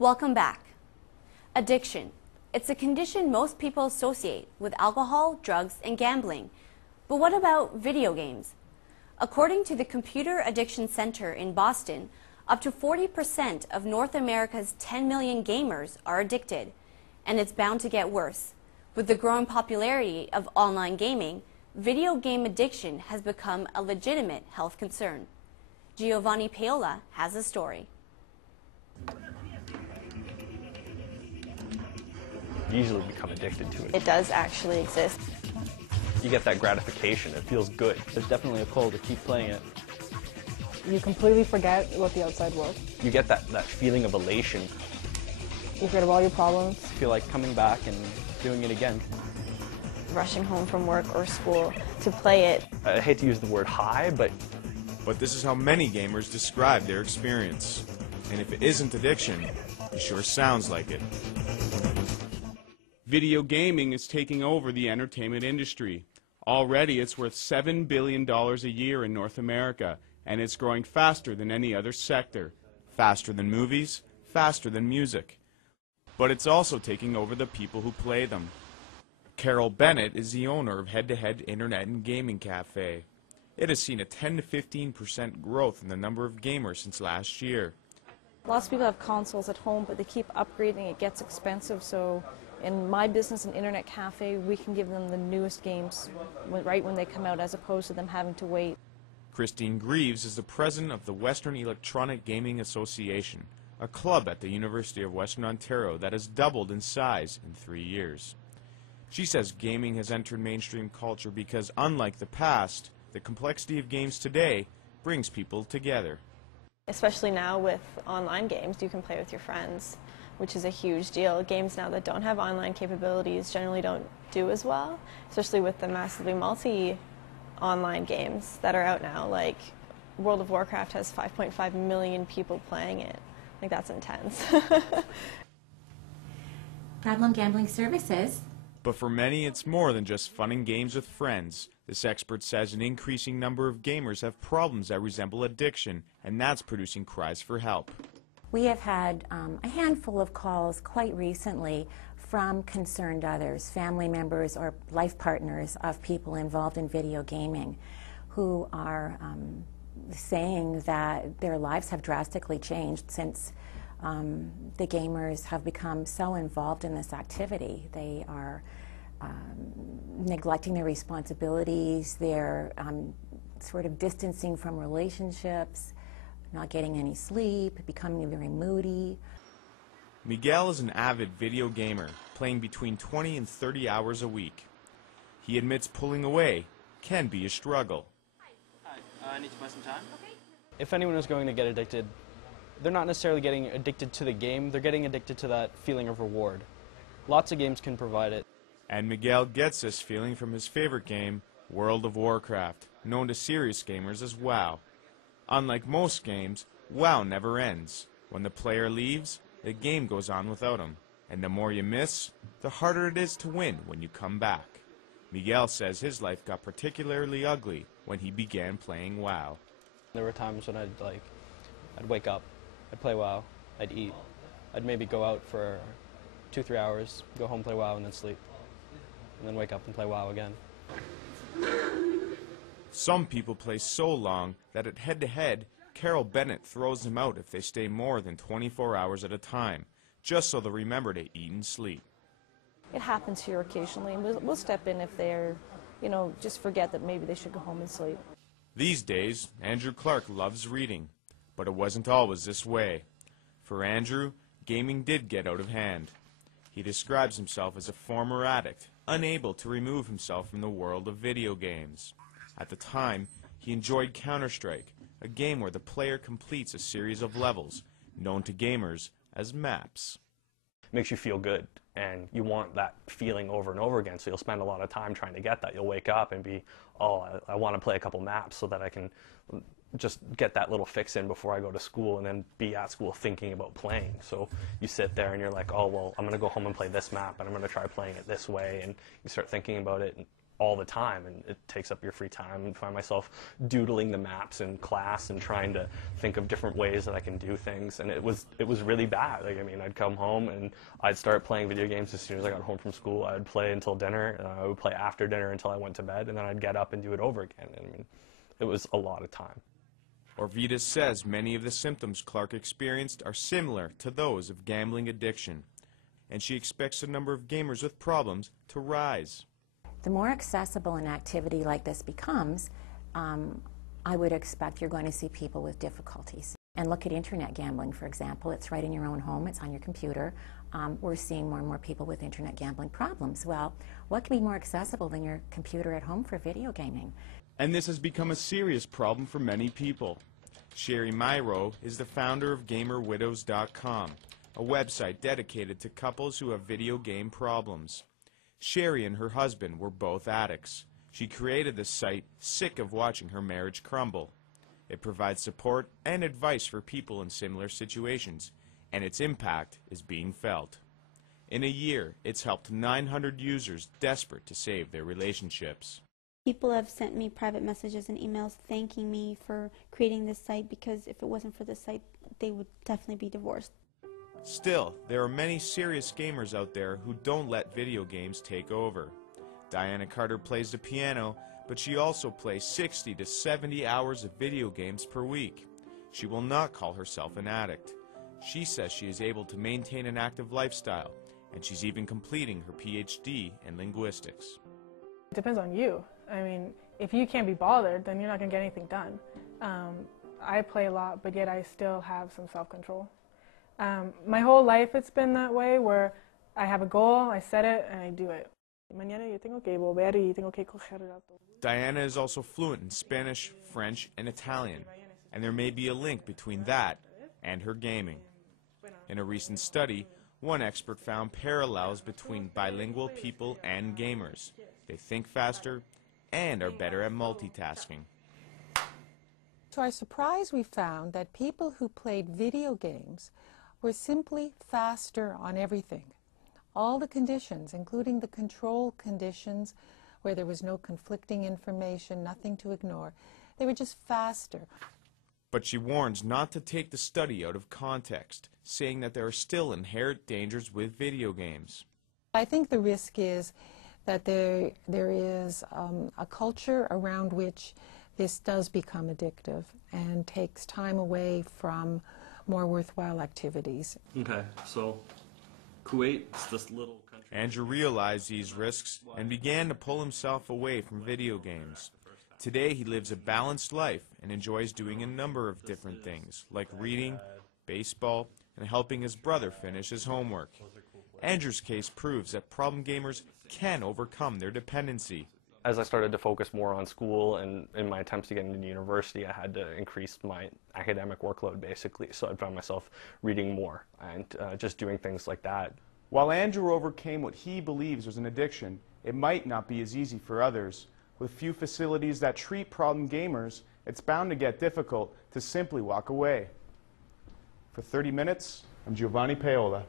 Welcome back. Addiction. It's a condition most people associate with alcohol, drugs, and gambling. But what about video games? According to the Computer Addiction Center in Boston, up to 40% of North America's 10 million gamers are addicted, and it's bound to get worse. With the growing popularity of online gaming, video game addiction has become a legitimate health concern. Giovanni Paola has a story. You easily become addicted to it. It does actually exist. You get that gratification. It feels good. There's definitely a pull to keep playing it. You completely forget about the outside world. You get that feeling of elation. You forget about all your problems. You feel like coming back and doing it again. Rushing home from work or school to play it. I hate to use the word high, but this is how many gamers describe their experience. And if it isn't addiction, it sure sounds like it. Video gaming is taking over the entertainment industry. Already it's worth $7 billion a year in North America, and it's growing faster than any other sector. Faster than movies, faster than music. But it's also taking over the people who play them. Carol Bennett is the owner of Head to Head Internet and Gaming Cafe. It has seen a 10 to 15% growth in the number of gamers since last year. Lots of people have consoles at home, but they keep upgrading. It gets expensive, so in my business, an internet cafe, we can give them the newest games right when they come out, as opposed to them having to wait. Christine Greaves is the president of the Western Electronic Gaming Association, a club at the University of Western Ontario that has doubled in size in 3 years. She says gaming has entered mainstream culture because, unlike the past, the complexity of games today brings people together. Especially now with online games, you can play with your friends, which is a huge deal. Games now that don't have online capabilities generally don't do as well, especially with the massively multi-online games that are out now. Like World of Warcraft has 5.5 million people playing it. I think that's intense. Problem Gambling Services. But for many, it's more than just fun and games with friends. This expert says an increasing number of gamers have problems that resemble addiction, and that's producing cries for help. We have had a handful of calls quite recently from concerned others, family members or life partners of people involved in video gaming, who are saying that their lives have drastically changed since the gamers have become so involved in this activity. They are neglecting their responsibilities, they're sort of distancing from relationships, not getting any sleep, becoming very moody. Miguel is an avid video gamer, playing between 20 and 30 hours a week. He admits pulling away can be a struggle. Hi, I need to buy some time. Okay. If anyone is going to get addicted, they're not necessarily getting addicted to the game, they're getting addicted to that feeling of reward. Lots of games can provide it. And Miguel gets this feeling from his favorite game, World of Warcraft, known to serious gamers as WoW. Unlike most games, WoW never ends. When the player leaves, the game goes on without him. And the more you miss, the harder it is to win when you come back. Miguel says his life got particularly ugly when he began playing WoW. There were times when I'd wake up, I'd play WoW, I'd eat, I'd maybe go out for 2-3 hours, go home, play WoW, and then sleep. And then wake up and play WoW again. Some people play so long that at head-to-head, Carol Bennett throws them out if they stay more than 24 hours at a time, just so they'll remember to eat and sleep. It happens here occasionally, and we'll step in if they're, just forget that maybe they should go home and sleep. These days, Andrew Clark loves reading, but it wasn't always this way. For Andrew, gaming did get out of hand. He describes himself as a former addict, unable to remove himself from the world of video games. At the time, he enjoyed Counter-Strike, a game where the player completes a series of levels, known to gamers as maps. it makes you feel good, and you want that feeling over and over again, so you'll spend a lot of time trying to get that. You'll wake up and be, oh, I want to play a couple maps so that I can just get that little fix in before I go to school, and then be at school thinking about playing. So you sit there and you're like, oh, well, I'm going to go home and play this map, and I'm going to try playing it this way, and you start thinking about it, all the time, and it takes up your free time, and find myself doodling the maps in class and trying to think of different ways that I can do things, and it was really bad. Like, I mean, I'd come home and I'd start playing video games as soon as I got home from school. I'd play until dinner, and I would play after dinner until I went to bed, and then I'd get up and do it over again. I mean, it was a lot of time. Orvidas says many of the symptoms Clark experienced are similar to those of gambling addiction, and she expects the number of gamers with problems to rise. The more accessible an activity like this becomes, I would expect you're going to see people with difficulties. And look at internet gambling, for example. It's right in your own home. It's on your computer. We're seeing more and more people with internet gambling problems. Well, what can be more accessible than your computer at home for video gaming? And this has become a serious problem for many people. Sherry Myro is the founder of GamerWidows.com, a website dedicated to couples who have video game problems. Sherry and her husband were both addicts. She created the site sick of watching her marriage crumble. It provides support and advice for people in similar situations, and its impact is being felt. In a year, it's helped 900 users desperate to save their relationships. People have sent me private messages and emails thanking me for creating this site, because if it wasn't for this site, they would definitely be divorced. Still, there are many serious gamers out there who don't let video games take over. Diana Carter plays the piano, but she also plays 60 to 70 hours of video games per week. She will not call herself an addict. She says she is able to maintain an active lifestyle, and she's even completing her PhD in linguistics. It depends on you. I mean, if you can't be bothered, then you're not going to get anything done. I play a lot, but yet I still have some self-control. My whole life it's been that way, where I have a goal, I set it, and I do it. Diana is also fluent in Spanish, French, and Italian, and there may be a link between that and her gaming. In a recent study, one expert found parallels between bilingual people and gamers. They think faster and are better at multitasking. To our surprise, we found that people who played video games were simply faster on everything. All the conditions, including the control conditions where there was no conflicting information, nothing to ignore, they were just faster. But she warns not to take the study out of context, saying that there are still inherent dangers with video games. I think the risk is that there is a culture around which this does become addictive and takes time away from more worthwhile activities. Okay, so Kuwait is this little country. Andrew realized these risks and began to pull himself away from video games. Today he lives a balanced life and enjoys doing a number of different things, like reading, baseball, and helping his brother finish his homework. Andrew's case proves that problem gamers can overcome their dependency. As I started to focus more on school and in my attempts to get into university, I had to increase my academic workload, basically. So I found myself reading more and just doing things like that. While Andrew overcame what he believes was an addiction, it might not be as easy for others. With few facilities that treat problem gamers, it's bound to get difficult to simply walk away. For 30 Minutes, I'm Giovanni Paola.